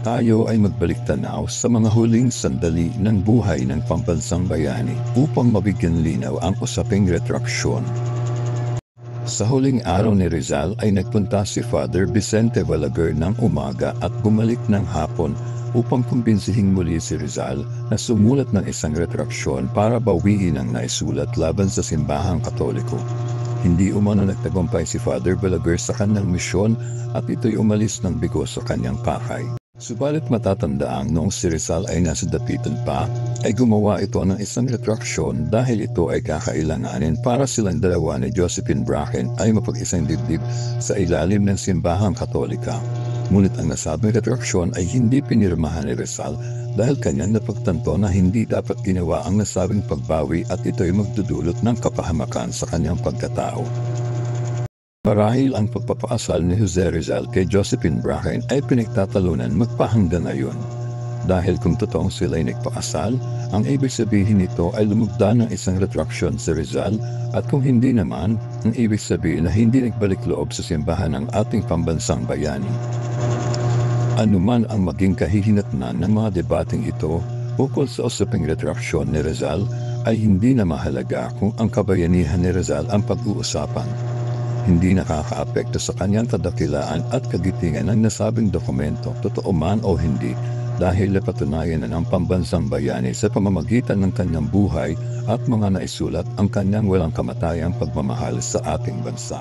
Tayo ay magbalik-tanaw sa mga huling sandali ng buhay ng pambansang bayani upang mabigyan linaw ang usaping retraksyon. Sa huling araw ni Rizal ay nagpunta si Father Vicente Balaguer ng umaga at bumalik ng hapon upang kumbinsihin muli si Rizal na sumulat ng isang retraksyon para bawiin ang naisulat laban sa simbahang Katoliko. Hindi umano nagtagumpay si Father Balaguer sa kanyang misyon at ito'y umalis ng bigo sa kanyang pakay. Subalit matatandaang noong si Rizal ay nasa dapitan pa, ay gumawa ito ng isang retraksyon dahil ito ay kakailanganin para silang dalawa ni Josephine Bracken ay mapag-isang dibdib sa ilalim ng simbahang Katolika. Ngunit ang nasabing retraksyon ay hindi pinirmahan ni Rizal dahil kanyang napagtanto na hindi dapat ginawa ang nasabing pagbawi at ito'y magdudulot ng kapahamakan sa kanyang pagkatao. Marahil ang pagpapakasal ni Jose Rizal kay Josephine Bracken ay pinagtatalunan magpahanggang ngayon. Dahil kung totoong sila'y nagpakasal, ang ibig sabihin nito ay lumugda ng isang retraksyon si Rizal at kung hindi naman, ang ibig sabihin na hindi nagbalik loob sa simbahan ng ating pambansang bayani. Anuman ang maging kahihinatnan ng mga debating ito ukol sa usaping retraksyon ni Rizal ay hindi na mahalaga kung ang kabayanihan ni Rizal ang pag-uusapan. Hindi nakakaapekto sa kanyang kadakilaan at kagitingan ng nasabing dokumento, totoo man o hindi, dahil napatunayan na ng pambansang bayani sa pamamagitan ng kanyang buhay at mga naisulat ang kanyang walang kamatayang pagmamahal sa ating bansa.